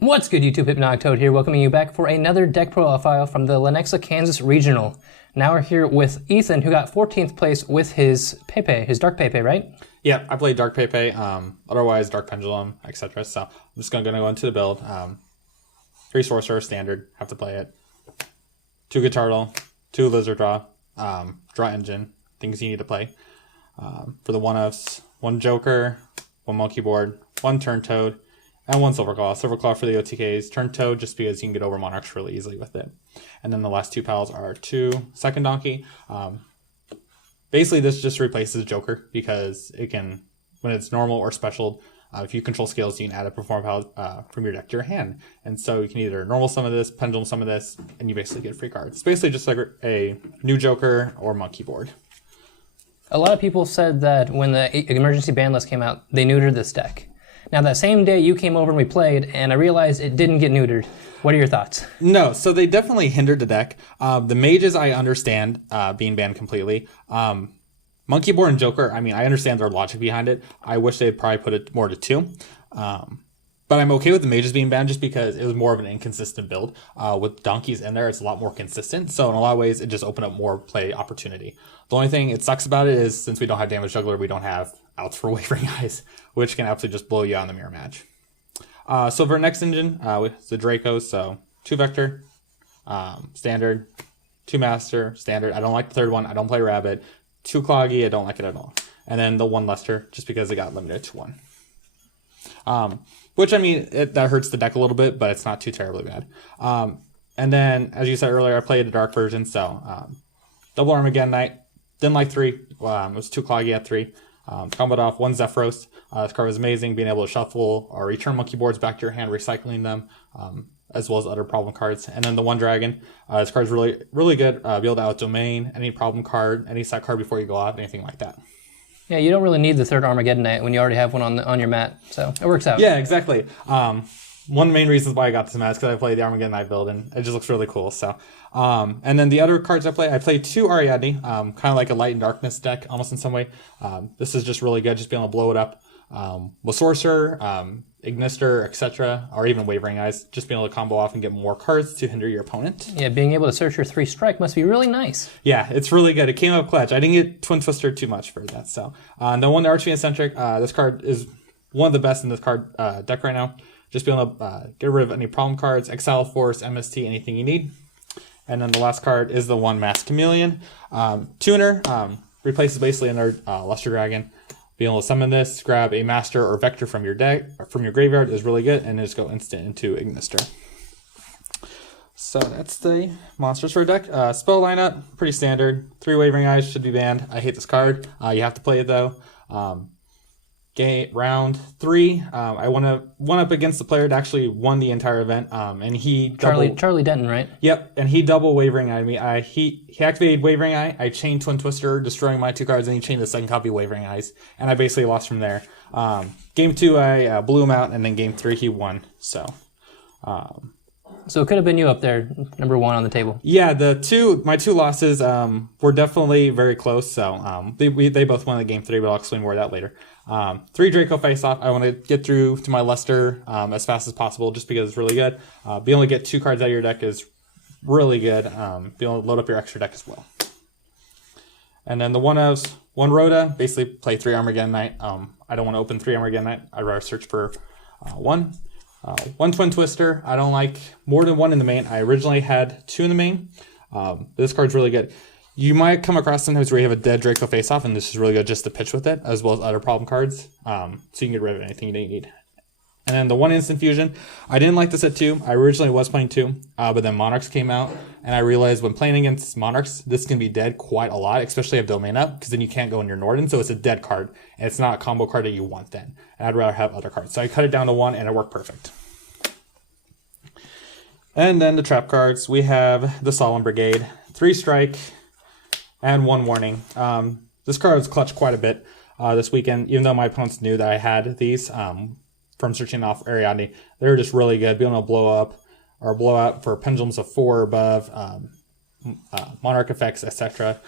What's good, YouTube? Hypnotic Toad here, welcoming you back for another deck profile from the Lenexa Kansas Regional. Now we're here with Ethan, who got 14th place with his Pepe, his Dark Pepe, right? Yeah, I played Dark Pepe, otherwise Dark Pendulum, etc. So I'm just going to go into the build. 3 Sorcerer, standard, have to play it. 2 good Turtle, 2 Lizard Draw, Draw Engine, things you need to play. For the one-offs, 1 Joker, 1 Monkey Board, 1 Turn Toad, and 1 Silverclaw. Silverclaw for the OTKs, Turn Toad just because you can get over Monarchs really easily with it. And then the last 2 pals are 2 Second Donkey. Basically, this just replaces Joker because it can, when it's normal or special, if you control skills, you can add a Performapals from your deck to your hand. And so you can either normal some of this, pendulum some of this, and you basically get free cards. It's basically just like a new Joker or Monkey Board. A lot of people said that when the emergency ban list came out, they neutered this deck. Now, that same day you came over and we played, and I realized it didn't get neutered. What are your thoughts? No, so they definitely hindered the deck. The mages, I understand being banned completely. Monkey Board and Joker, I mean, I understand their logic behind it. I wish they'd probably put it more to 2. But I'm okay with the mages being banned just because it was more of an inconsistent build. With donkeys in there, it's a lot more consistent. So in a lot of ways, it just opened up more play opportunity. The only thing it sucks about it is since we don't have Damage Juggler, we don't have outs for Wavering Eyes, which can absolutely just blow you out in the mirror match. So for our next engine, with the Dracos, so 2 Vector, standard, 2 Master, standard. I don't like the third one. I don't play Rabbit. 2 Cloggy, I don't like it at all. And then the 1 Lester, just because it got limited to 1. Which, I mean, that hurts the deck a little bit, but it's not too terribly bad. And then, as you said earlier, I played a Dark version, so double Armageddon Knight. Didn't like 3. It was 2 Cloggy at 3. Comboed off 1 Zephyros. This card was amazing, being able to shuffle or return monkey boards back to your hand, recycling them, as well as other problem cards. And then the 1 Dragon. This card's really, really good. Be able to out-domain any problem card, any set card before you go out, anything like that. Yeah, you don't really need the 3rd Armageddon Knight when you already have one on your mat, so it works out. Yeah, exactly. One of the main reasons why I got this mat is because I played the Armageddon Knight build, and it just looks really cool. So, and then the other cards I played 2 Ariadne, kind of like a Light and Darkness deck, almost in some way. This is just really good, just being able to blow it up with Sorcerer, Ignister, etc., or even Wavering Eyes, just being able to combo off and get more cards to hinder your opponent. Yeah, being able to search your 3 strike must be really nice. Yeah, it's really good. It came up clutch. I didn't get Twin Twister too much for that. So, the 1 Archfiend-centric, this card is one of the best in this card deck right now. Just being able to get rid of any problem cards, Exile Force, MST, anything you need. And then the last card is the 1 Masked Chameleon. Tuner replaces basically another Luster Dragon. Being able to summon this, grab a Master or Vector from your deck, or from your graveyard is really good, and just go instant into Ignister. So that's the monsters for a deck. Spell lineup, pretty standard. 3 Wavering Eyes should be banned. I hate this card. You have to play it though. Round 3, I won up against the player that actually won the entire event, and he Charlie Denton, right? Yep, and he double Wavering Eye. He activated Wavering Eye. I chained Twin Twister, destroying my 2 cards, and he chained the second copy Wavering Eyes, and I basically lost from there. Game 2, I blew him out, and then game 3, he won. So it could have been you up there, number 1 on the table. Yeah, my 2 losses were definitely very close. So they both won the game 3, but I'll explain more of that later. 3 Draco face off. I want to get through to my Lester as fast as possible, just because it's really good. Being able to get 2 cards out of your deck is really good. Being able to load up your extra deck as well. And then the 1 Rhoda, basically play 3 Armageddon Knight. I don't want to open 3 Armageddon Knight. I'd rather search for 1. 1 Twin Twister. I don't like more than 1 in the main. I originally had 2 in the main. This card's really good. You might come across sometimes where you have a dead Draco face-off, and this is really good just to pitch with it, as well as other problem cards, so you can get rid of anything you need. And then the 1 Instant Fusion. I didn't like this at 2. I originally was playing 2, but then Monarchs came out, and I realized when playing against Monarchs, this can be dead quite a lot, especially if Domain up, because then you can't go in your Norden, so it's a dead card, and it's not a combo card that you want then. And I'd rather have other cards. So I cut it down to 1, and it worked perfect. And then the trap cards. We have the Solemn Brigade, 3 strike, and 1 warning. This card was clutched quite a bit this weekend, even though my opponents knew that I had these from searching off Ariadne. They were just really good, being able to blow up or blow out for pendulums of 4 or above, Monarch effects, etc.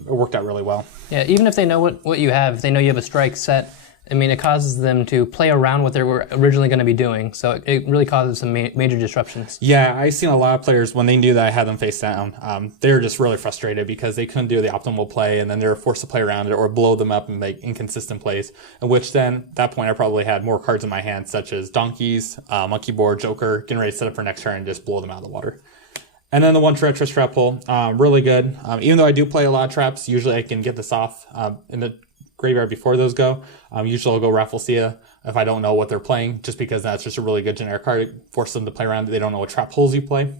It worked out really well. Yeah, even if they know what you have, if they know you have a strike set, I mean, it causes them to play around what they were originally going to be doing, so it really causes some major disruptions. Yeah, I've seen a lot of players, when they knew that I had them face down, they were just really frustrated because they couldn't do the optimal play, and then they were forced to play around it or blow them up and make inconsistent plays, in which then, at that point, I probably had more cards in my hand, such as Donkeys, Monkey Board, Joker, getting ready to set up for next turn and just blow them out of the water. And then the one Treacherous Trap Pull, really good. Even though I do play a lot of traps, usually I can get this off in the graveyard before those go. Usually I'll go Rafflesia if I don't know what they're playing, just because that's just a really good generic card. It forces them to play around. They don't know what trap holes you play.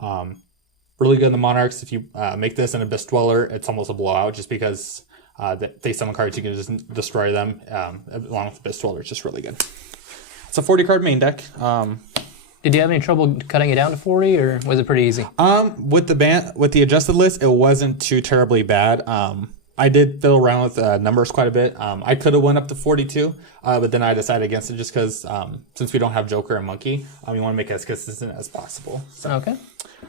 Really good in the Monarchs. If you make this an Abyss Dweller, it's almost a blowout, just because they summon cards, you can just destroy them along with Abyss Dweller. It's just really good. It's a 40 card main deck. Did you have any trouble cutting it down to 40, or was it pretty easy? With the adjusted list, it wasn't too terribly bad. I did fiddle around with numbers quite a bit. I could have went up to 42, but then I decided against it just because since we don't have Joker and Monkey, we want to make it as consistent as possible. So. Okay.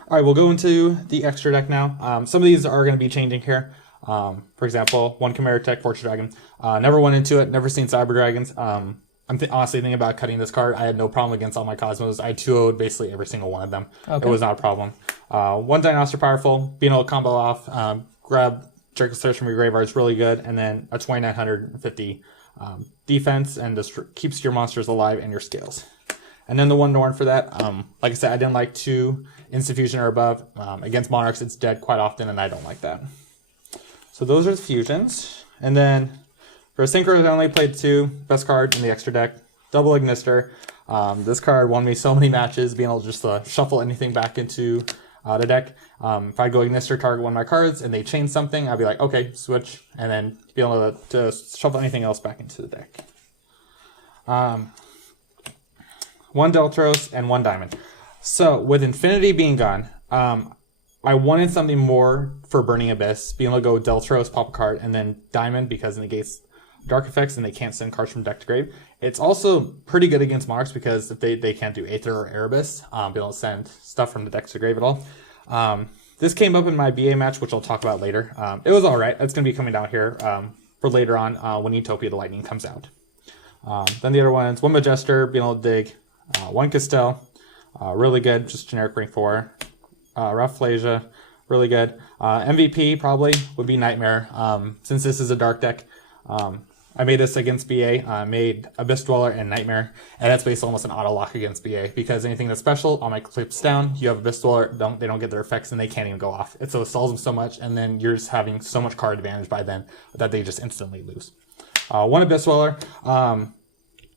All right, we'll go into the extra deck now. Some of these are going to be changing here. For example, one Chimera Tech, Fortune Dragon. Never went into it, never seen Cyber Dragons. I'm honestly thinking about cutting this card. I had no problem against all my Cosmos. I 2-0'd basically every single one of them. Okay. It was not a problem. One Dinosaur Powerful, being able to combo off, grab Draco Search from your graveyard is really good, and then a 2950 defense, and just keeps your monsters alive and your scales. And then the one Norn for that, like I said, I didn't like 2 Instant Fusion or above. Against Monarchs, it's dead quite often, and I don't like that. So those are the fusions. And then for Synchros, I only played 2. Best card in the extra deck, Double Ignister. This card won me so many matches, being able to just shuffle anything back into the deck. If I go Ignister, target one of my cards, and they change something, I'd be like, okay, switch, and then be able to shuffle anything else back into the deck. One Deltros and one Diamond. So with Infinity being gone, I wanted something more for Burning Abyss, being able to go Deltros, pop a card, and then Diamond because it negates dark effects and they can't send cards from deck to grave. It's also pretty good against Monarchs because if they can't do Aether or Erebus, be able to send stuff from the deck to grave at all. This came up in my BA match, which I'll talk about later. It was all right. It's going to be coming out here for later on when Utopia the Lightning comes out. Then the other ones, one Majester, being able to dig, one Castell, really good, just generic rank 4. Rafflesia, really good. MVP probably would be Nightmare. Since this is a dark deck, I made this against BA, made Abyss Dweller and Nightmare, and that's basically almost an auto lock against BA because anything that's special on my clips down, you have Abyss Dweller, they don't get their effects and they can't even go off. So it stalls them so much, and then you're just having so much card advantage by then that they just instantly lose. One Abyss Dweller.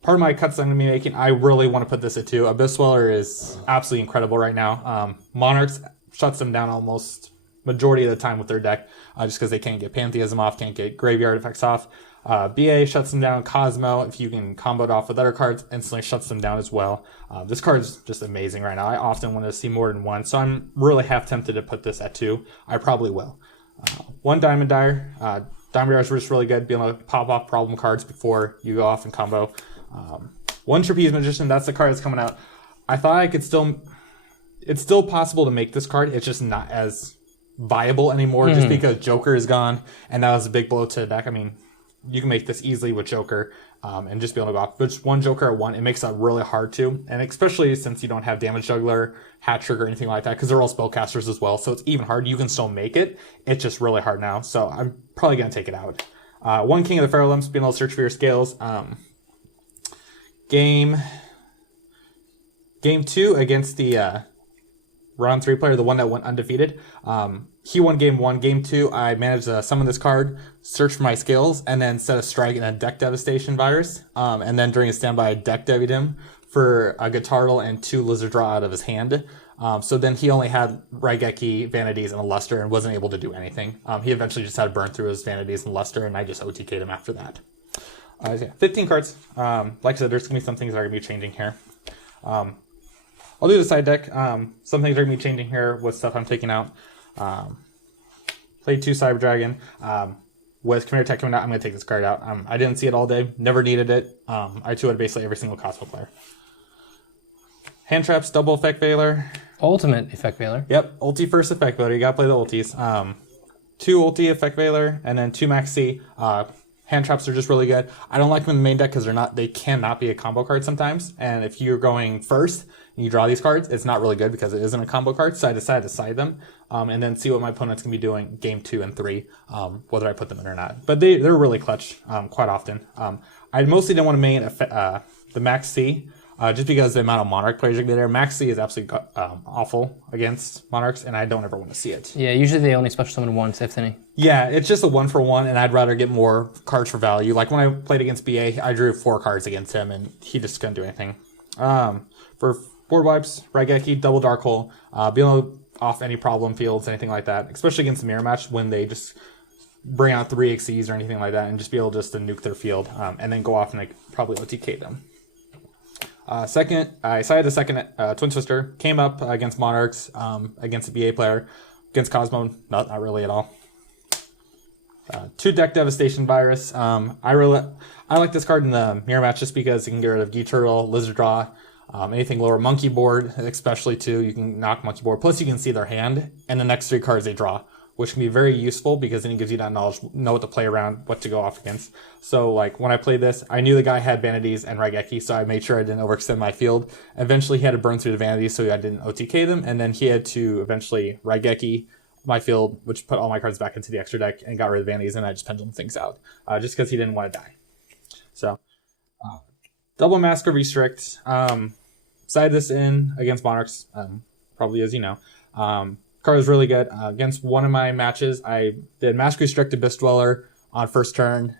Part of my cuts I'm going to be making, I really want to put this at 2. Abyss Dweller is absolutely incredible right now. Monarchs shuts them down almost majority of the time with their deck, just because they can't get Pantheism off, can't get Graveyard effects off. BA shuts them down. Cosmo, if you can combo it off with other cards, instantly shuts them down as well. This card is just amazing right now. I often want to see more than one, so I'm really half tempted to put this at 2. I probably will. One Diamond Dire. Diamond Dire is just really good, being able to pop off problem cards before you go off and combo. One Trapeze Magician, that's the card that's coming out. I thought I could still... It's still possible to make this card. It's just not as viable anymore just because Joker is gone, and that was a big blow to the deck. I mean, you can make this easily with Joker and just be able to go off. But just one Joker at 1, it makes that really hard to. And especially since you don't have Damage Juggler, Hat Trick, or anything like that, because they're all spellcasters as well. So it's even hard. You can still make it. It's just really hard now. So I'm probably going to take it out. One King of the Pharaoh Limps, being able to search for your scales. Game 2 against the round 3 player, the one that went undefeated. He won game 1. Game 2, I managed to summon this card, search for my skills, and then set a strike and a deck devastation virus. And then during his standby, I deck devied him for a Guitardle and 2 Lizard Draw out of his hand. So then he only had Raigeki, Vanities, and a Luster and wasn't able to do anything. He eventually just had to burn through his Vanities and Luster, and I just OTK'd him after that. 15 cards. Like I said, there's going to be some things that are going to be changing here. I'll do the side deck. Some things are going to be changing here with stuff I'm taking out. Played 2 Cyber Dragon. With Chimera Tech coming out, I'm going to take this card out. I didn't see it all day. Never needed it. I 2-would basically every single Cosmo player. Hand Traps, Double Effect Veiler. Ultimate Effect Veiler. Yep, ulti first Effect Veiler. You got to play the ultis. 2 ulti Effect Veiler, and then 2 Maxi. Hand traps are just really good. I don't like them in the main deck because they cannot be a combo card sometimes. And if you're going first and you draw these cards, it's not really good because it isn't a combo card. So I decided to side them and then see what my opponent's going to be doing game 2 and 3, whether I put them in or not. But they're really clutch quite often. I mostly didn't want to main the Max C. Just because the amount of Monarch players are there. Max C is absolutely awful against Monarchs, and I don't ever want to see it. Yeah, usually they only special summon once, if any. Yeah, it's just a 1-for-1, and I'd rather get more cards for value. Like when I played against BA, I drew 4 cards against him, and he just couldn't do anything. For board wipes, Raigeki, Double Dark Hole, being able to off any problem fields, anything like that, especially against the mirror match when they just bring out 3 Xyz or anything like that, and just be able just to nuke their field, and then go off and probably OTK them. Second, I sided the second Twin Twister, came up against Monarchs, against a BA player, against Cosmo, not really at all. 2 Deck Devastation Virus. I like this card in the mirror match just because you can get rid of G-Turtle, Lizard Draw, anything lower. Monkey Board, especially too, you can knock Monkey Board. Plus you can see their hand and the next 3 cards they draw, which can be very useful because then it gives you that knowledge, know what to play around, what to go off against. So like when I played this, I knew the guy had Vanities and Raigeki, so I made sure I didn't overextend my field. Eventually he had to burn through the Vanities so I didn't OTK them, and then he had to eventually Raigeki my field, which put all my cards back into the extra deck and got rid of the Vanities, and I just pendulum things out, just because he didn't want to die. So, Double Masker Restrict. Side this in against Monarchs, probably as you know. Card was really good. Against one of my matches, I did Mask Restrict Abyss Dweller on first turn.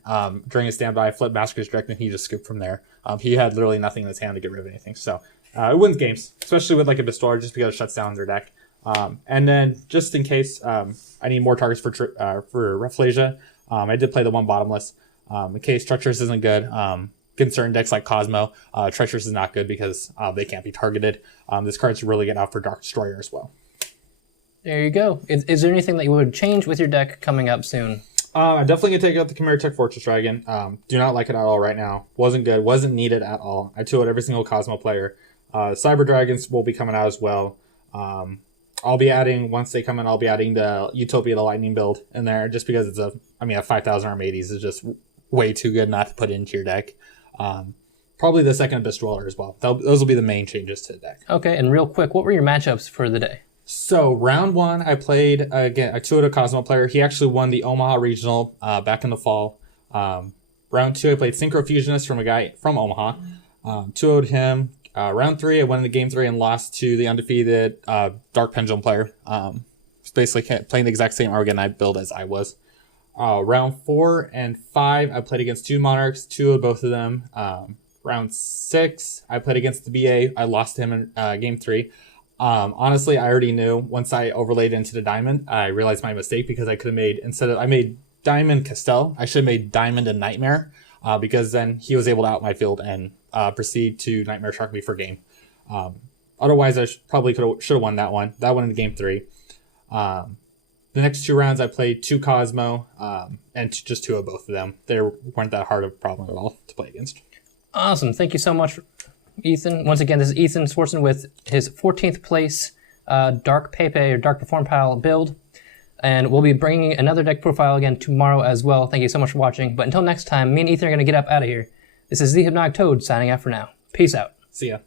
During a standby, flipped Mask Restrict, and he just scooped from there. He had literally nothing in his hand to get rid of anything. So it wins games, especially with like Abyss Dweller, just because it shuts down their deck. And then just in case I need more targets for Rafflesia, I did play the one bottomless. In case Treacherous isn't good, against certain decks like Cosmo, Treacherous is not good because they can't be targeted. This card's really good out for Dark Destroyer as well. There you go. Is there anything that you would change with your deck coming up soon? I'm definitely going to take out the Chimera Tech Fortress Dragon. Do not like it at all right now. Wasn't good. Wasn't needed at all. I 2-0'd every single Cosmo player. Cyber Dragons will be coming out as well. I'll be adding, once they come in, I'll be adding the Utopia the Lightning build in there just because it's a 5,000 Armades is just way too good not to put into your deck. Probably the second Abyss Dweller as well. Those will be the main changes to the deck. Okay, and real quick, what were your matchups for the day? So round 1, I played again. I 2-0'd a Cosmo player. He actually won the Omaha Regional back in the fall. Round 2, I played Synchro Fusionist from a guy from Omaha. 2-0'd him. Round 3, I won the game 3 and lost to the undefeated Dark Pendulum player. Basically playing the exact same Argonite build as I was. Round 4 and 5, I played against 2 Monarchs, 2-0'd both of them. Round 6, I played against the BA. I lost to him in game 3. Honestly, I already knew once I overlaid into the Diamond, I realized my mistake because I could have made, I made Diamond Castell, I should have made Diamond and Nightmare, because then he was able to out my field and proceed to Nightmare Shark me for game. Otherwise, I probably should have won that one. That one in game 3. The next 2 rounds, I played 2 Cosmo, and just 2 of both of them. They weren't that hard of a problem at all to play against. Awesome. Thank you so much, Ethan. Once again, this is Ethan Swartzen with his 14th place Dark Pepe or Dark Performapal build. And we'll be bringing another deck profile again tomorrow as well. Thank you so much for watching. But until next time, me and Ethan are going to get up out of here. This is the Hypnotic Toad signing out for now. Peace out. See ya.